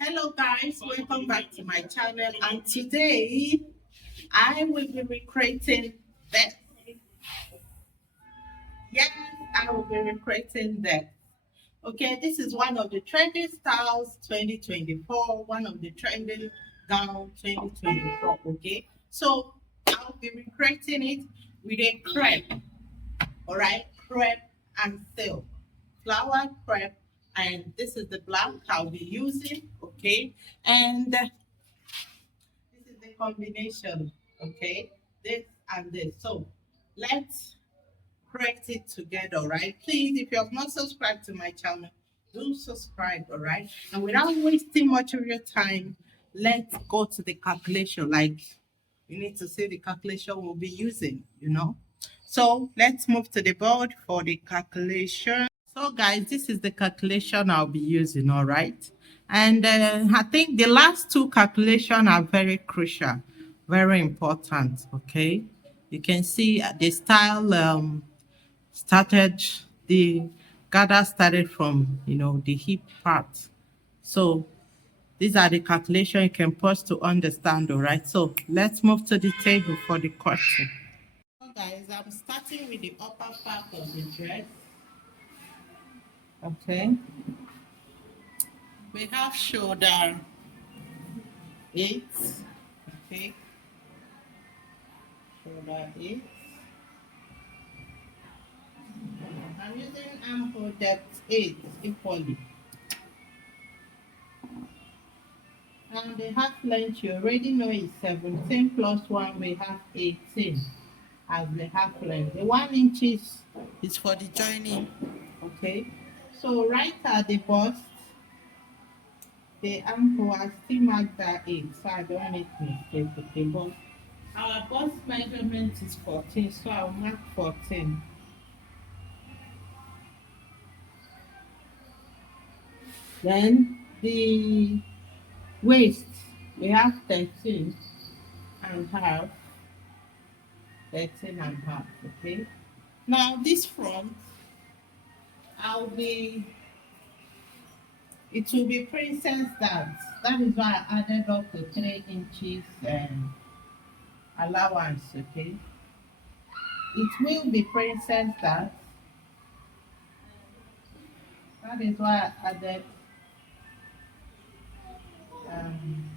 Hello guys, welcome back to my channel, and today I will be recreating that. Yes, I will be recreating that. Okay, this is one of the trending styles 2024, one of the trending gown 2024. Okay, so I'll be recreating it with a crepe. All right, crepe and silk, flower crepe, and this is the black I'll be using. Okay, and this is the combination, okay? This and this. So let's correct it together, right? Please, if you have not subscribed to my channel, do subscribe, all right? And without wasting much of your time, let's go to the calculation. Like, you need to see the calculation we'll be using. So let's move to the board for the calculation. So guys, this is the calculation I'll be using, all right? And I think the last two calculations are very crucial, very important, okay? You can see the style started, the gather started from, the hip part. So these are the calculations you can pause to understand, all right? So let's move to the table for the question. So guys, I'm starting with the upper part of the dress, okay? We have shoulder 8, okay, shoulder 8. I'm using armhole depth 8 equally. And the half length you already know is 17 plus 1, we have 18 as the half length. The 1 inches is for the joining, okay? So right at the bust, the armhole I still mark that 8 so I don't make mistake, okay? But our bust measurement is 14, so I'll mark 14. Then the waist, we have 13 and half, 13 and half, okay? Now this front, it will be princess dance. That is why I added up to 3 inches allowance, okay? It will be princess dance. That is why I added um,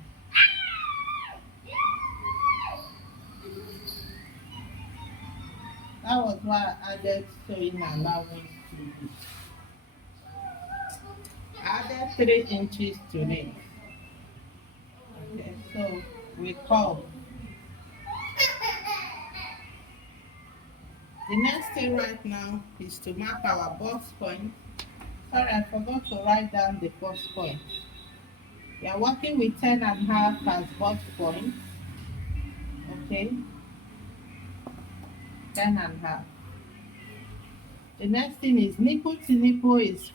that was why I added sewing allowance to it. I added 3 inches to it. Okay, so we call. The next thing right now is to mark our bust point. Sorry, I forgot to write down the bust point. We are working with 10 and a half as bust point. Okay, 10 and a half. The next thing is nipple to nipple is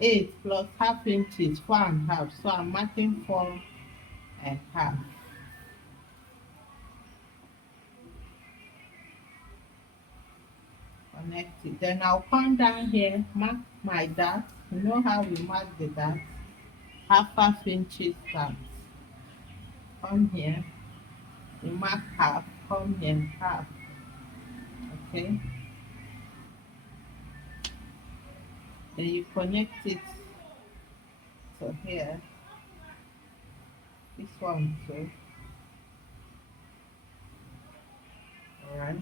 8 plus half inches, 4 and a half. So I'm marking 4 and a half. Connect it. Then I'll come down here, mark my dart. You know how we mark the dart? Half inches dart. Come here, you mark half, come here, half. Okay, then you connect it to here, this one too. All right,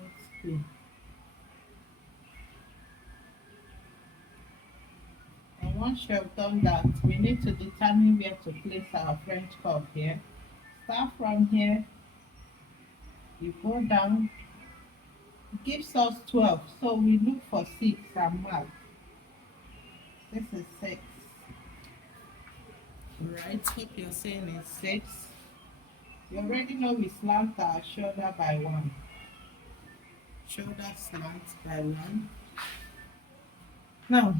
let's see. And once you have done that, we need to determine where to place our French curve here. Start from here, you go down, it gives us 12, so we look for 6 and mark. This is 6. Right, hope you're saying it's 6. You already know we slant our shoulder by 1. Shoulder slant by 1. Now,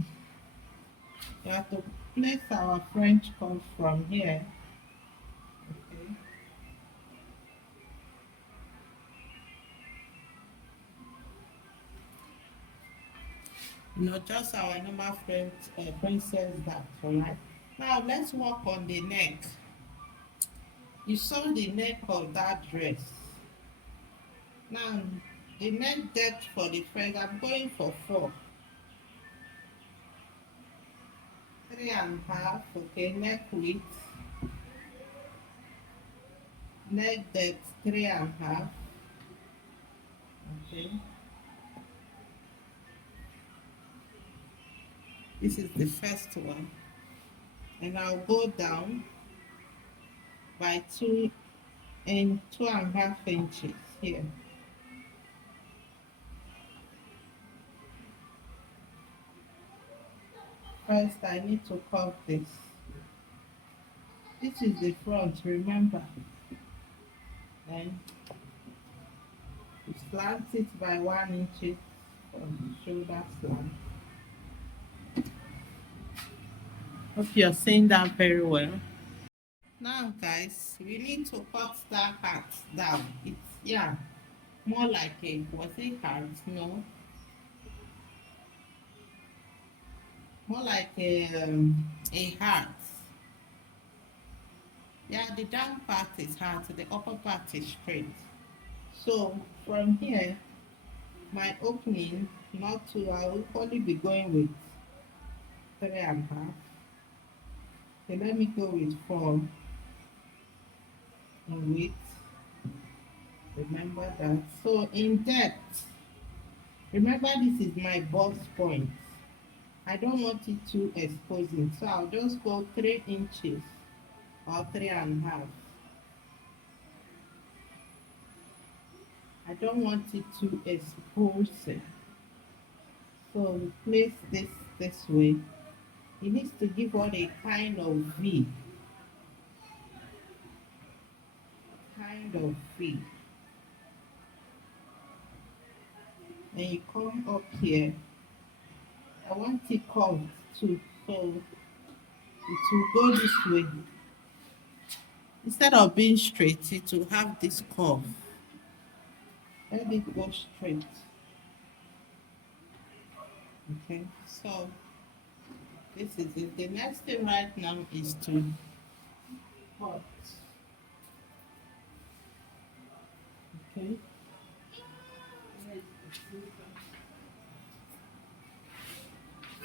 we have to place our French curve from here. Okay. Just our normal friend, princess that, all right? Now let's work on the neck. You saw the neck of that dress. Now the neck depth for the front, I'm going for 4, 3.5. Okay, neck width, neck depth 3.5. Okay, this is the first one, and I'll go down by 2.5 inches here. First, I need to cut this. This is the front, remember. Then you slant it by 1 inch from the shoulder slant. Hope you're seeing that very well. Now, guys, we need to cut that hat down. It's, yeah, more like a, was it heart? No, more like a heart. Yeah, the down part is heart, the upper part is straight. So from here, my opening, not to, I will only be going with 3.5. Okay, let me go with 4 in width. Remember that. So in depth, remember this is my bust point. I don't want it too exposing, so I'll just go 3 inches or 3.5. I don't want it too exposing. So place this way. It needs to give what a kind of V. Kind of V. Then you come up here. I want it curved too, so it will go this way. Instead of being straight, it will have this curve. Let it go straight. Okay, so this is it. The next thing right now is to cut. Okay.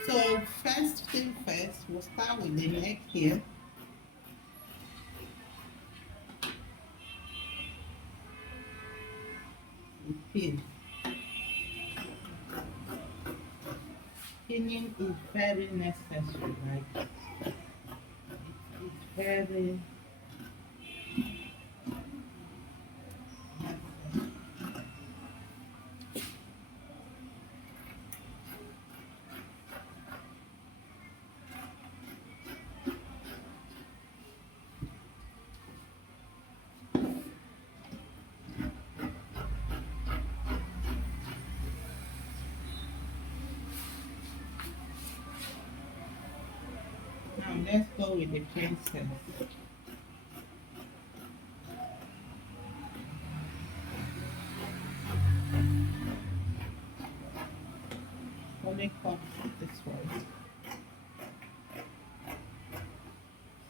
So first thing first, we'll start with the neck here. We pin. Pinning is very necessary, like it's very necessary. Now let's go with the princess. Only cut this way.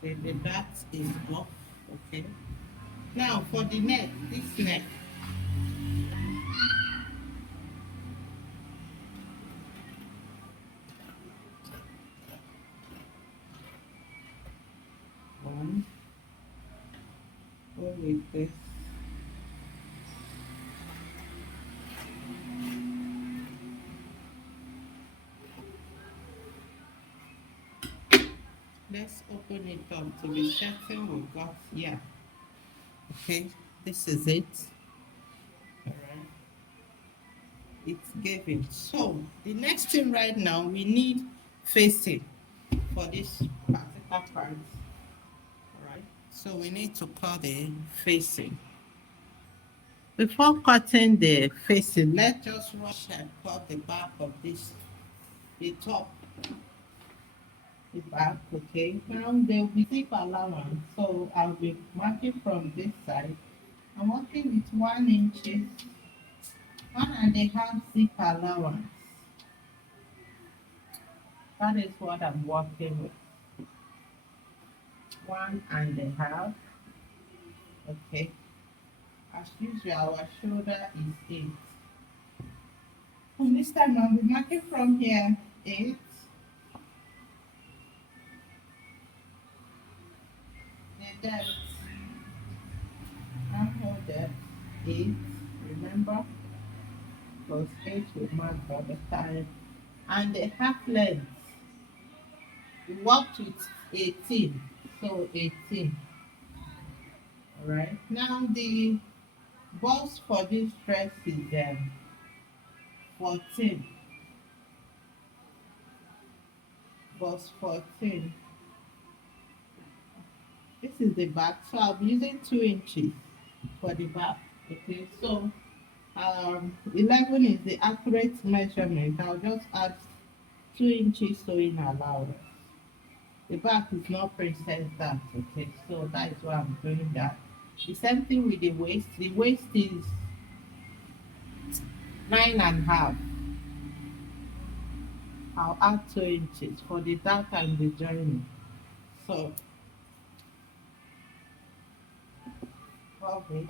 The dot is off. Okay. Now for the neck, this neck. One. Go with this. Let's open it up to be certain we got here. Okay, this is it. All right, it's given. So the next thing right now, we need facing for this particular part. All right, so we need to cut the facing. Before cutting the facing, let's just rush and cut the back of this, the top, the back. Okay, now there will be zip allowance, so I'll be marking from this side. I'm working with 1 inches, 1.5 zip allowance. That is what I'm working with. 1.5. Okay. As usual, our shoulder is 8. And this time I'll be marking from here 8. The depth, armhole depth 8. Remember, plus 8 will mark by the time. And the half length, we worked with 18. So 18. Alright. Now the bust for this dress is 14. Bust 14. This is the back, so I'll be using 2 inches for the back. Okay, so 11 is the accurate measurement. I'll just add 2 inches sewing allowance. The back is not princess that. Okay, so that is why I'm doing that. The same thing with the waist. The waist is 9.5. I'll add 2 inches for the dart and the joining. So 12 it.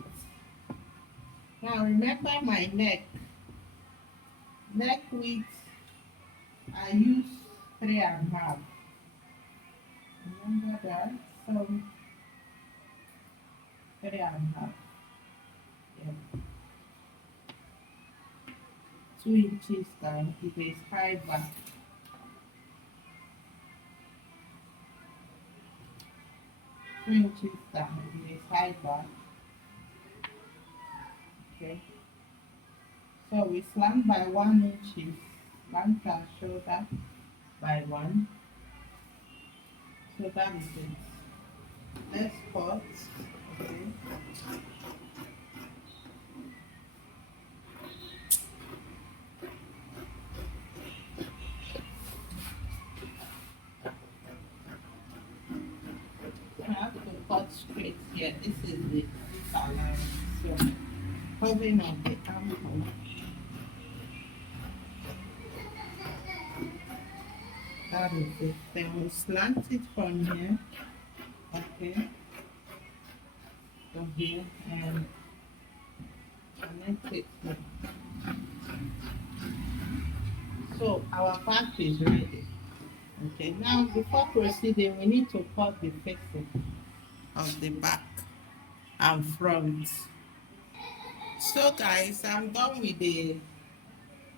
Now remember my neck. Neck width, I use 3.5. Remember that? So 3.5. Yeah. 2 inches down. It is high back. 2 inches down. It is high back. Okay. So we slant by 1 inch. Slant our shoulder by 1. So that is it. Let's cut. Okay. I have to cut straight here. This is the allowance. So covering of the armhole. That is it. Then we'll slant it from here. Okay. From here and connect it here. So our back is ready. Okay, now before proceeding, we need to cut the facing of the back and front. So guys, I'm done with the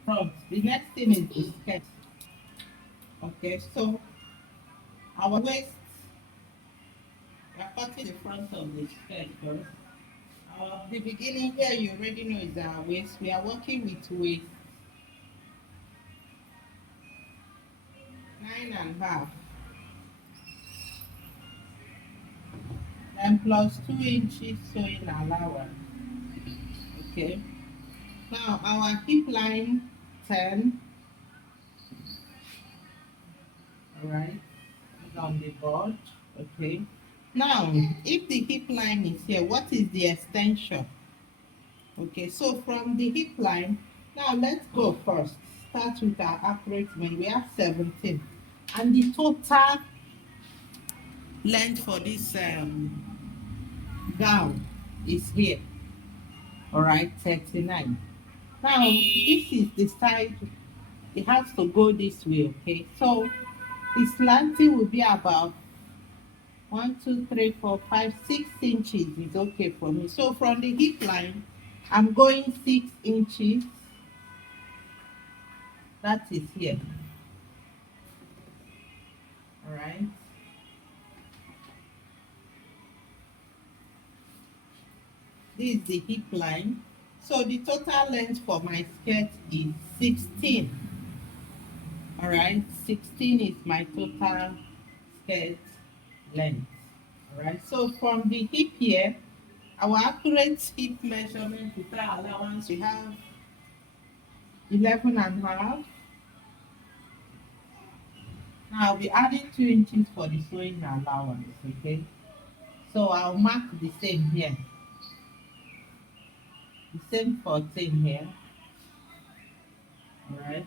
front. The next thing is the skirt. Okay, so our waist, we're cutting the front of the skirt first. The beginning here, you already know is our waist. We are working with waist 9.5. Then plus 2 inches sewing allowance. Okay. Now our hip line 10. Alright. On the board. Okay. Now if the hip line is here, what is the extension? Okay, so from the hip line, now let's go first. Start with our accurate measure. We have 17. And the total length for this gown is here. Alright, 39. Now, this is the side, it has to go this way, okay? So, the slanting will be about 1, 2, 3, 4, 5, 6 inches is okay for me. So, from the hip line, I'm going 6 inches. That is here. Alright. This is the hip line. So the total length for my skirt is 16. Alright, 16 is my total skirt length. Alright, so from the hip here, our accurate hip measurement without allowance, we have 11.5. Now I'll be adding 2 inches for the sewing allowance, okay? So I'll mark the same here. The same 14 here. Alright.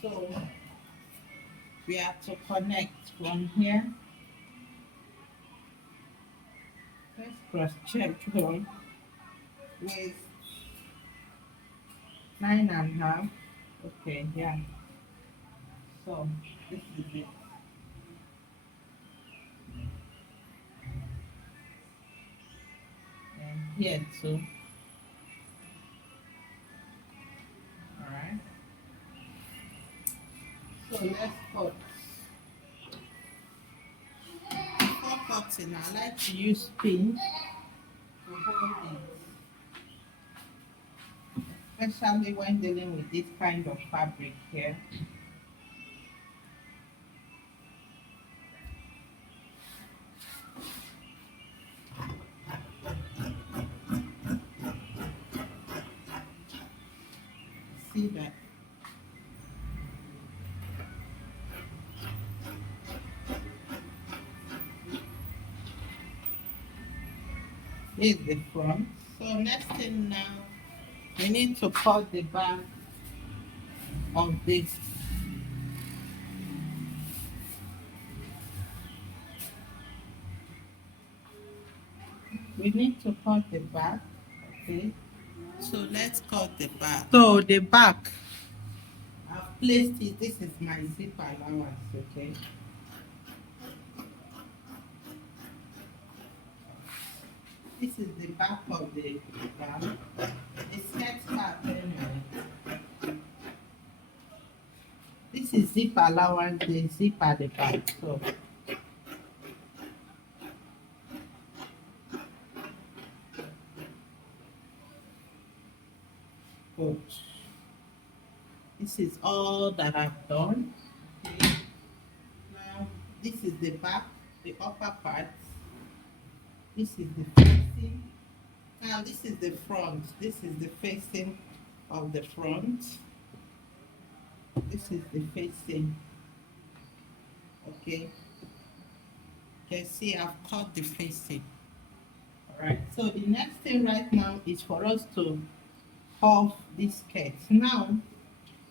So we have to connect from here. Let's cross check one with 9.5. Okay, yeah. So this is it. And here too. Alright. So let's cut. Before cutting, I like to use pins to hold it, especially when dealing with this kind of fabric here. See that? Here's the front. So next thing now, we need to cut the back of this. We need to cut the back, okay? So let's cut the back. So the back, I've placed it, this is my zip allowance, okay? This is the back of the gown. The skirt part anyway. This is zip allowance, the zip at the back. So good. This is all that I've done. Okay. Now this is the back, the upper part. This is the facing. Now this is the front. This is the facing of the front. This is the facing. Okay. You can see I've cut the facing. Alright. So the next thing right now is for us to curve this skirt. Now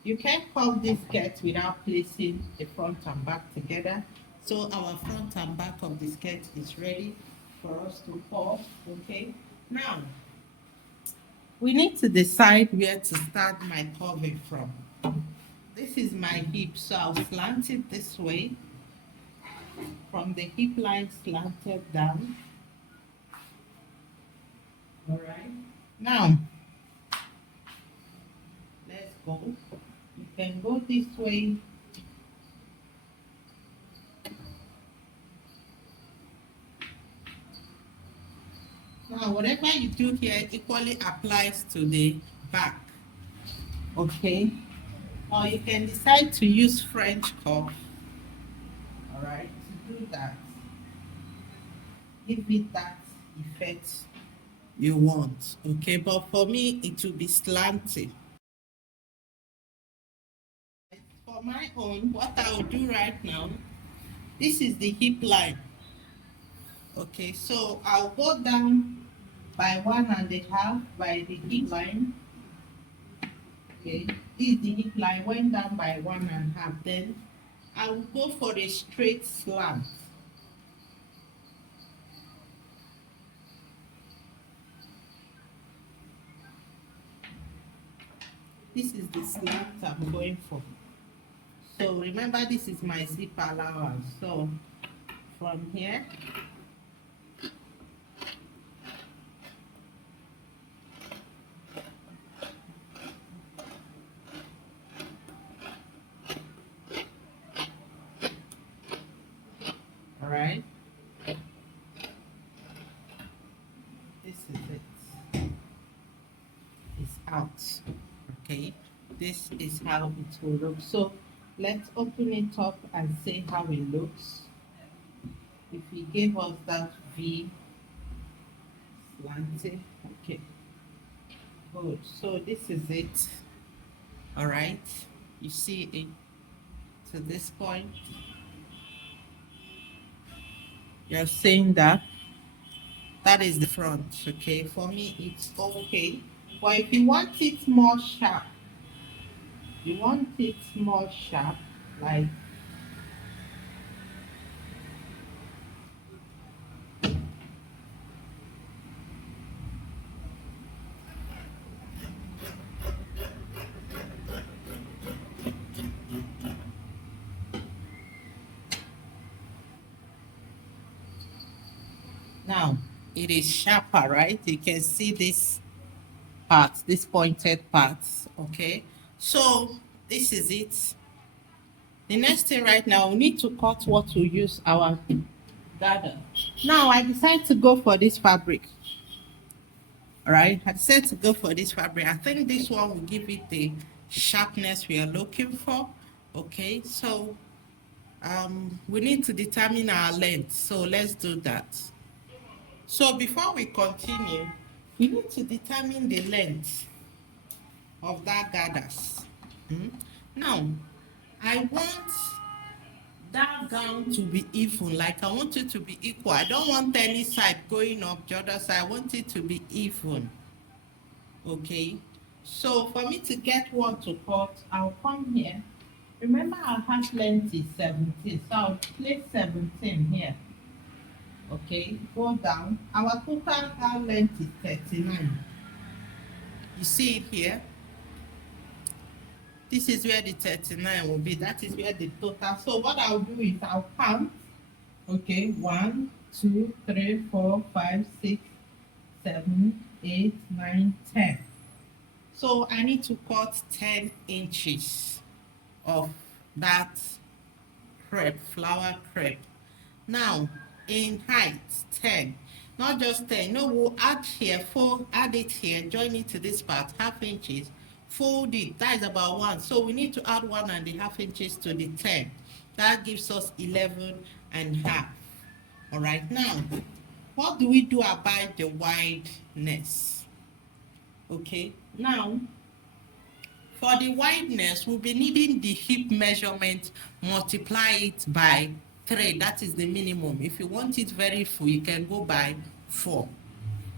you can't curve this skirt without placing the front and back together. So our front and back of the skirt is ready for us to curve. Okay. Now we need to decide where to start my curving from. This is my hip, so I'll slant it this way. From the hip line slanted down. All right. Now, let's go. You can go this way. Now, whatever you do here equally applies to the back. Okay. Or you can decide to use French curve. All right. To do that, give it that effect you want. Okay. But for me, it will be slanty. For my own, what I will do right now, this is the hip line. Okay, so I'll go down by 1.5 by the hip line. Okay, this is the hip line, went down by 1.5. Then I will go for a straight slant. This is the slant I'm going for. So remember, this is my zip allowance. So from here, all right, this is it. It's out. Okay, this is how it will look. So let's open it up and see how it looks. If he gave us that V slanted, okay, good. So this is it. All right, you see it to this point. You're saying that is the front. Okay, for me it's okay. But if you want it more sharp, You want it more sharp, like now. It is sharper, right? You can see this part, this pointed part. Okay, so this is it. The next thing right now, we need to cut what we use our gather. Now I decided to go for this fabric. All right, I decided to go for this fabric. I think this one will give it the sharpness we are looking for. Okay, so we need to determine our length. So let's do that. So before we continue, we need to determine the length of that gathers. Hmm? Now, I want that gown to be even, like I want it to be equal. I don't want any side going up the other side. I want it to be even. Okay, so for me to get one to cut, I'll come here. Remember our half length is 17, so I'll place 17 here. Okay, go down. Our total half length is 39. You see it here? This is where the 39 will be. That is where the total. So what I'll do is I'll count. Okay, 1, 2, 3, 4, 5, 6, 7, 8, 9, 10. So I need to cut 10 inches of that crepe, flower crepe. Now, in height, 10. Not just 10. No, we'll add here, add it here, join it to this part, half inches, fold it. That is about 1. So we need to add 1.5 inches to the 10. That gives us 11 and a half. All right, now, what do we do about the wideness? Okay, now, for the wideness, we'll be needing the hip measurement, multiply it by 3. That is the minimum. If you want it very full, you can go by 4.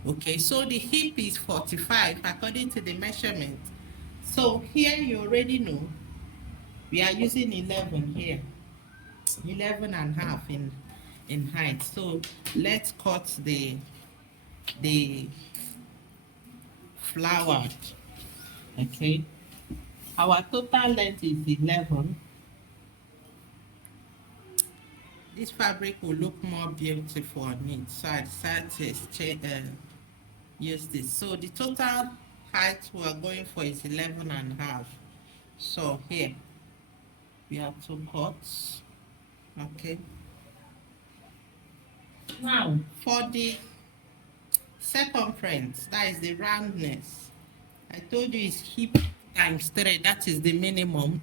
Okay, so the hip is 45 according to the measurement. So here you already know we are using 11 here, 11 and a half in height. So let's cut the flower. Okay, our total length is 11. This fabric will look more beautiful on it, so I decided to use this. So the total height we are going for is 11 and a half. So here we have 2 cuts. Okay, now for the circumference, that is the roundness, I told you it's hip times 3. That is the minimum,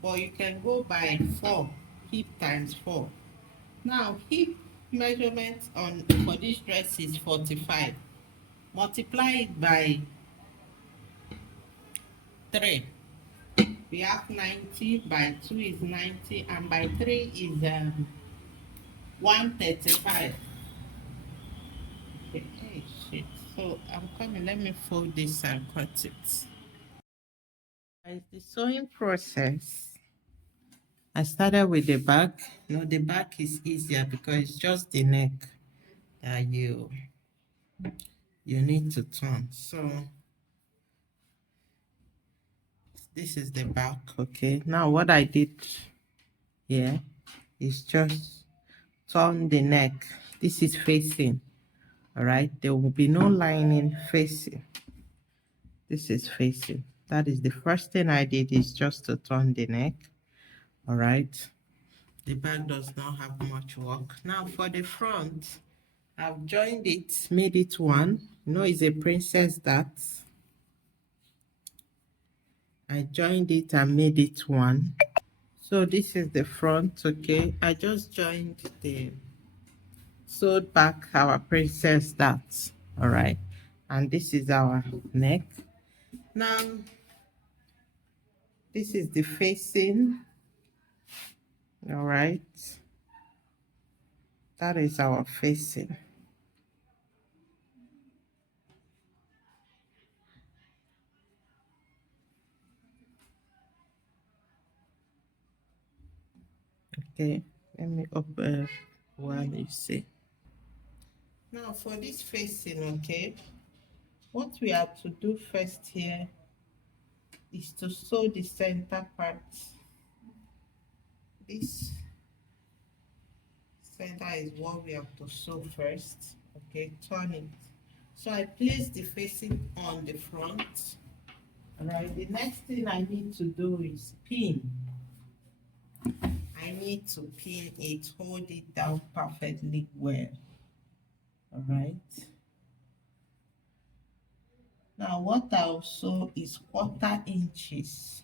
but you can go by 4, hip times 4. Now hip measurement for this dress is 45. Multiply it by 3. We have 90, by 2 is 90, and by 3 is 135. Okay, hey, shit. So I'm coming, let me fold this and cut it. As the sewing process, I started with the back. The back is easier because it's just the neck that you need to turn. So this is the back. Okay, now what I did here is just turn the neck. This is facing. All right, there will be no lining facing. This is facing. That is the first thing I did, is just to turn the neck. All right, the back does not have much work. Now for the front, I've joined it, made it 1. It's a princess dart. I joined it and made it 1. So this is the front. Okay, I just joined the sewed back our princess dart. All right, and this is our neck. Now this is the facing. All right, that is our facing. Okay, let me open one you see. Now for this facing, okay, what we have to do first here is to sew the center part. This center is what we have to sew first. Okay, turn it. So I place the facing on the front. All right, the next thing I need to do is pin. I need to pin it, hold it down perfectly well. All right. Now what I'll sew is 1/4 inches.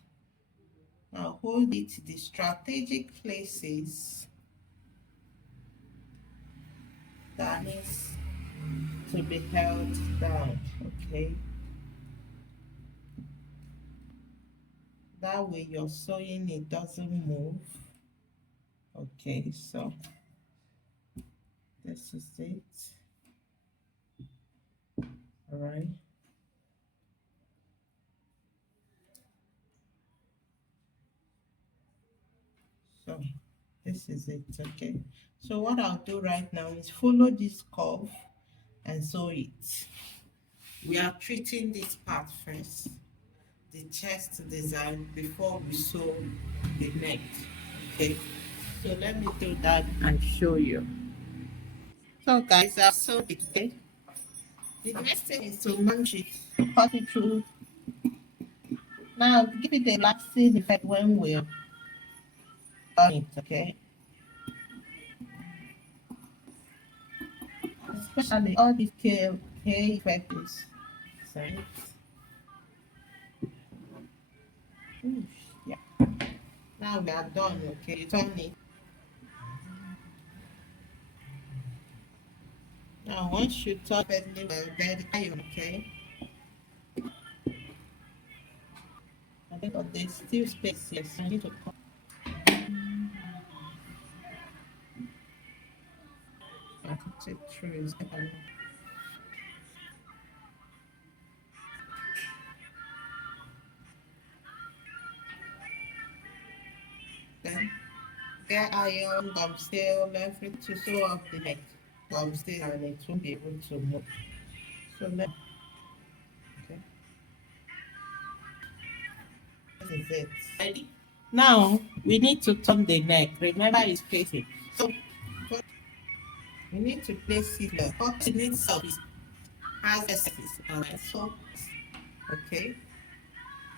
Now hold it the strategic places that needs to be held down. Okay. That way your sewing it doesn't move. Okay, so this is it. All right. So this is it. Okay. So what I'll do right now is follow this curve and sew it. We are treating this part first, the chest design, before we sew the neck. Okay. So let me do that and show you. So guys, I've sewed it. Okay. The next thing is to munch it, cut it through. Now give it a relaxing effect when we're on it, okay? Especially all these K effects. Sorry. Yeah. Now we are done, okay? Turn it. Now once you turn it well, then iron, okay? I think there's still space, yes. I need to cut. I have to take through. Then get iron, gum steel, everything to sew up the neck. Gum steel, and it won't be able to move. So let okay. This is it. Ready? Now we need to turn the neck. Remember it's facing. So we need to place it here. But it needs service. Has exercise. Alright. So okay.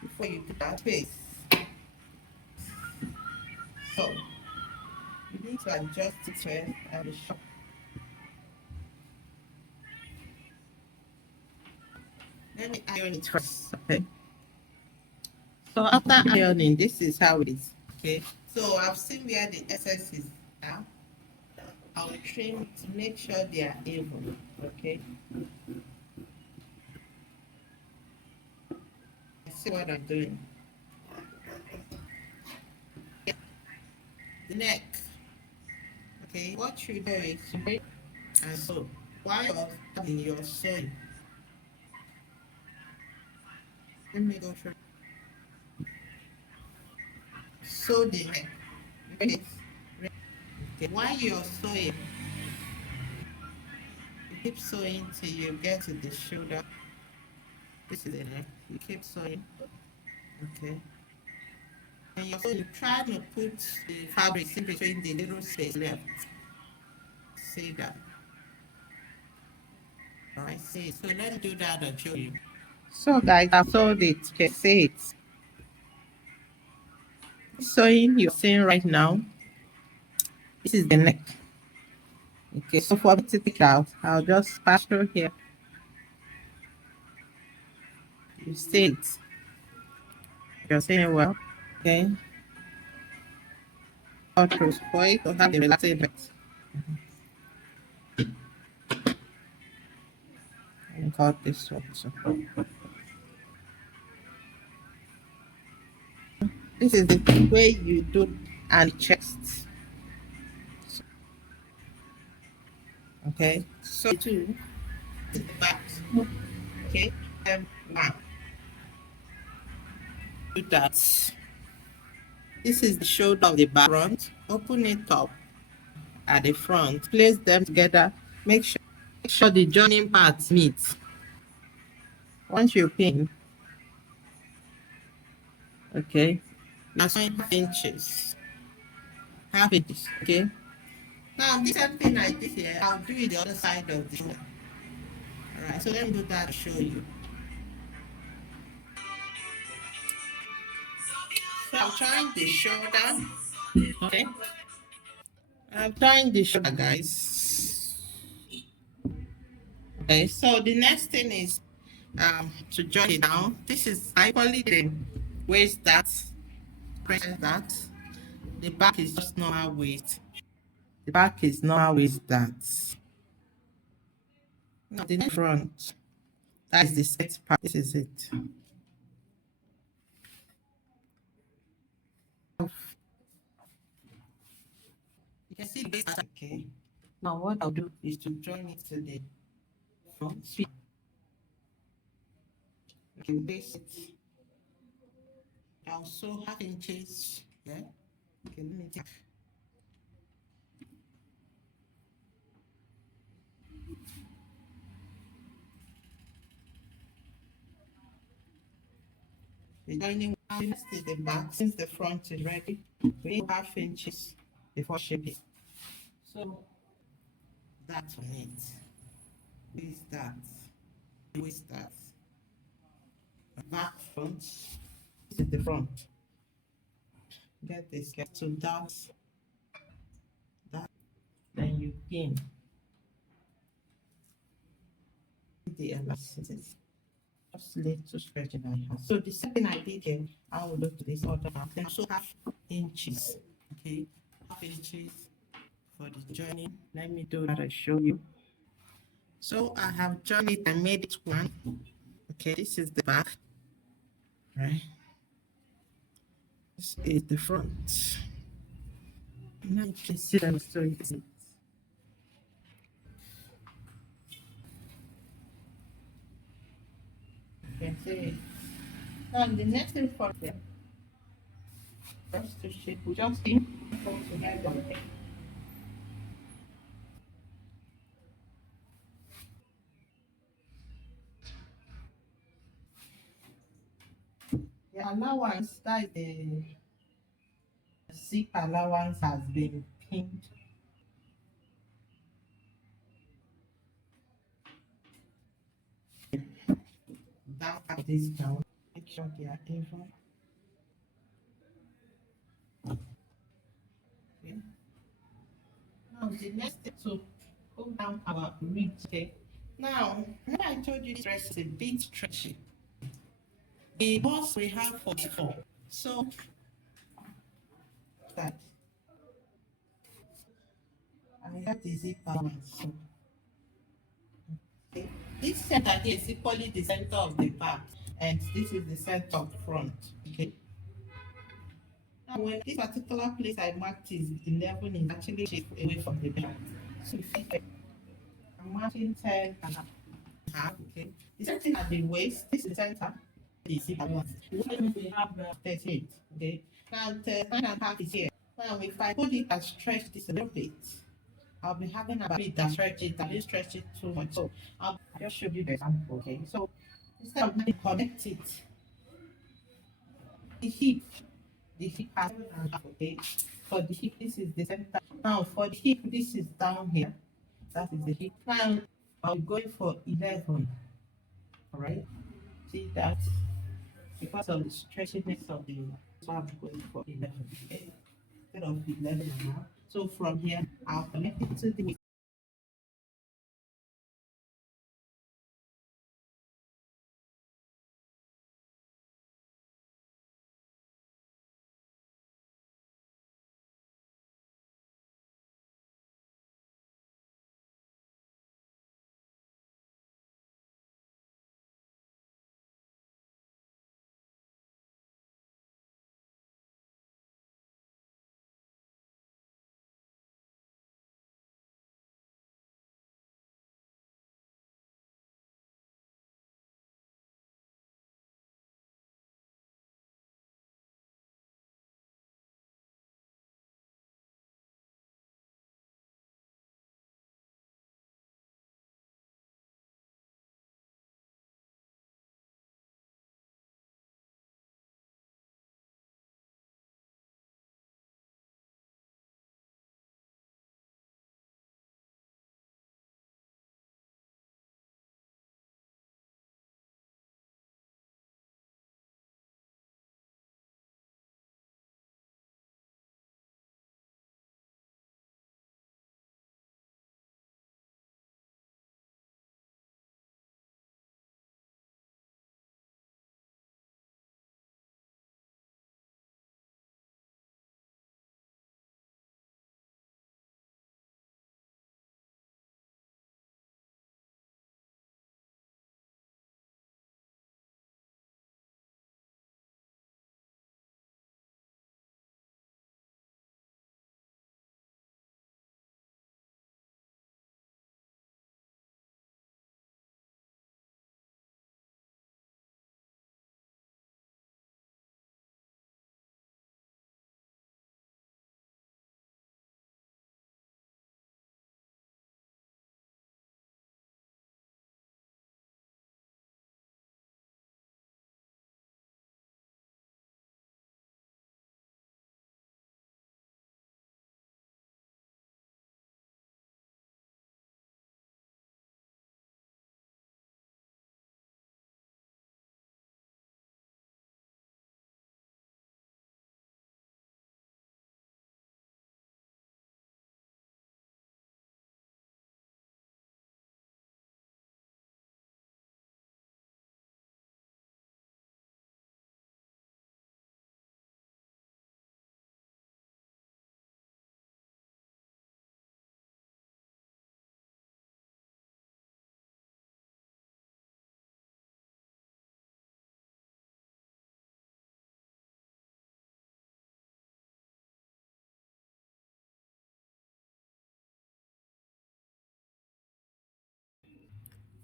Before you do that face. So you need to adjust it first and be sure. Let me iron it first. Okay. So after ironing, this is how it is. Okay. So I've seen where the excess is now. I'll trim to make sure they are even. Okay. See what I'm doing. The neck. Okay. What you do is you break and sew. While you're starting your sewing, let me go through. Sew the neck. Okay. While you're sewing, you keep sewing till you get to the shoulder. This is the neck. You keep sewing. Okay. And you try to put the fabric in between the little space left. See that? Alright, see. So let's do that and show you. So guys, I've sewed it. Okay, see it. Sewing you're seeing right now. This is the neck. Okay, so for me to take it out, I'll just pass through here. You see it. You're seeing it well. Okay. Cut through for it to have the relaxing effect. And cut this one. So this is the way you do and chest. Okay. So two the back. Okay. One. Do that. This is the shoulder of the back front. Open it up at the front, place them together, make sure the joining parts meet. Once you pin, okay, now half inches, okay. Now this same thing I did here, I'll do it the other side of the shoulder. All right, so let me do that to show you. So I'm trying the shoulder, okay. I'm trying the shoulder, guys. Okay, so the next thing is to join it down. This is actually the waist that, press that. The back is just normal waist. The back is normal waist that. Now the front, that is the set part. This is it. You can see the base. Okay. Now what I'll do is to join it to the front. Okay, base it. I'll sew half inches. Yeah. Okay, let me take. The joining since the back, since the front is ready, we need half inches before shaping. So that's on it. Is that? Is that? Back front. This is the front. Get this. Get to that. Then you pin the elasticity. Just little stretching I have. So the second I did here, I will look to this other back. Then also half inches. Okay, half inches for the joining. Let me do that. I show you. So I have joined it and made it one. Okay, this is the back, right? This is the front. Now you can see them so easy. You can see it. Now the next thing for them, just to shape, we just keep all together. The allowance, that is the zip allowance has been pinned down at this down. Make sure they are even. Okay. Now the next step to pull down our rib. Okay. Now, remember I told you this dress is a bit stretchy. The boss we have 44. So that I have the zip allowance. So okay. This center here is equally the center of the back, and this is the center of the front. Okay. Now, when this particular place I marked is 11 is actually shaped away from the back. So if I'm marking 10 and a half, okay. The same thing at the waist, this is the center. The zip allowance. We have 38, okay. Now, 9 and a half is here. Now, if I put it and stretch this a little bit, I'll be having a bit that stretch it, I didn't stretch it too much. So I'll just show you the example, okay? So instead of having connect it, the hip, the hip has, okay? For the hip, this is the center. Now for the hip, this is down here. That is the hip. Now I'm going for 11, all right? See that? Because of the stretchiness of the, so I'm going for 11, okay? Instead of 11 now. So from here, I'll connect it to the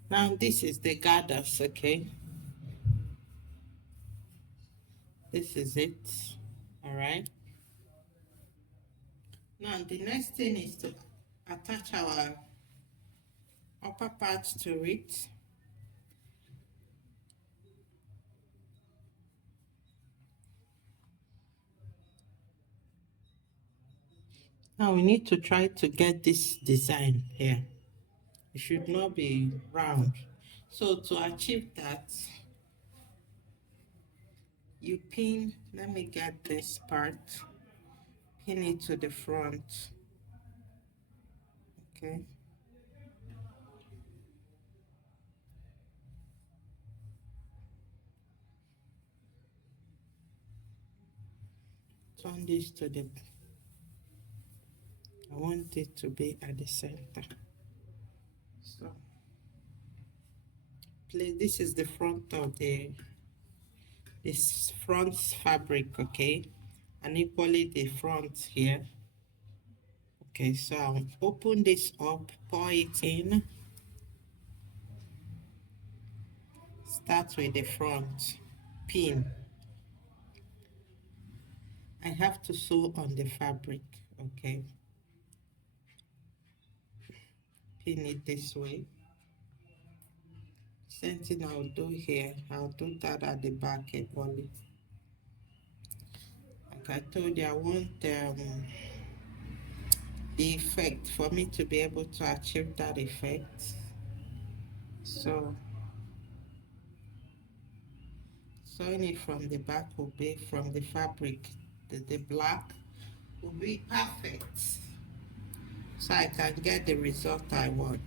Now this is the gathers, okay? This is it. All right. Now the next thing is to attach our upper part to it. Now we need to try to get this design here. It should not be round. So to achieve that, you pin, let me get this part, pin it to the front, okay? Turn this to the, I want it to be at the center. So place, this is the front of the, this front fabric, okay? And equally the front here. Okay, so I'll open this up, pour it in, start with the front, pin. I have to sew on the fabric, okay? Pin it this way. Same thing I'll do here. I'll do that at the back equally. Like I told you, I want the effect for me to be able to achieve that effect. So sewing it from the back will be from the fabric, the black will be perfect. So I can get the result I want.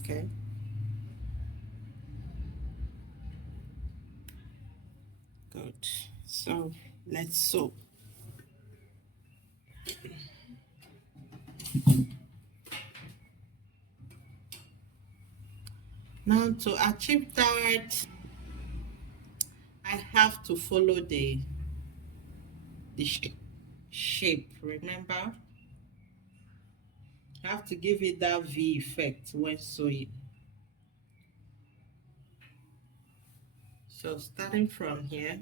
Okay. Good. So let's sew. Now to achieve that, I have to follow the shape. Remember, I have to give it that V effect when sewing. So starting from here,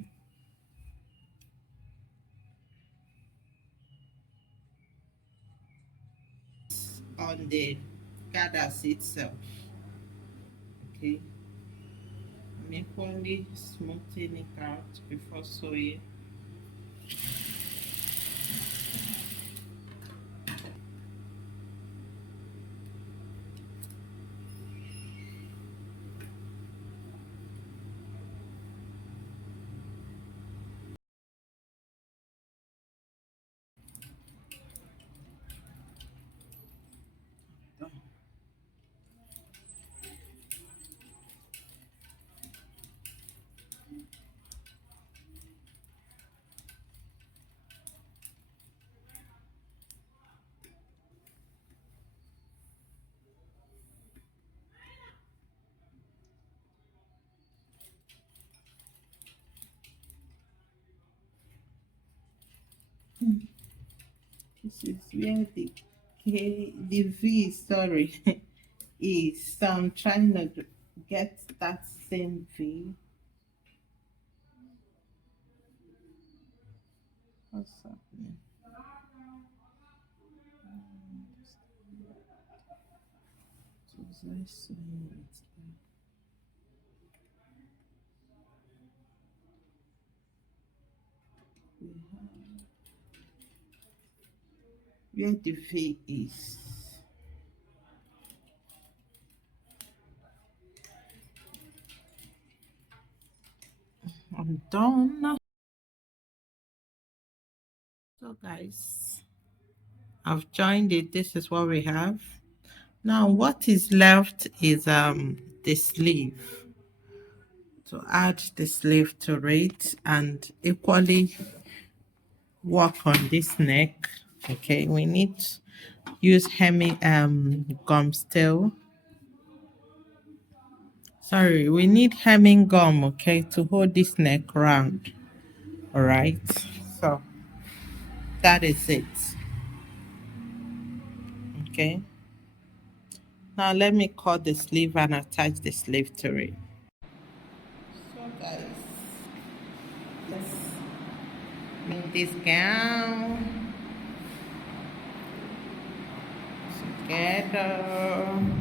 on the gathers itself, okay, I'm equally smoothing it out before sewing. This is where the V, sorry, is. So I'm trying to get that same V. What's happening? So I sewing it there. We have where the V is. I'm done. So guys, I've joined it. This is what we have. Now what is left is the sleeve. To add the sleeve to it and equally work on this neck. Okay, we need to use hemming gum still. Sorry, we need hemming gum, okay, to hold this neck round. All right, so that is it. Okay, Now let me cut the sleeve and attach the sleeve to it. So guys, let's make this gown together.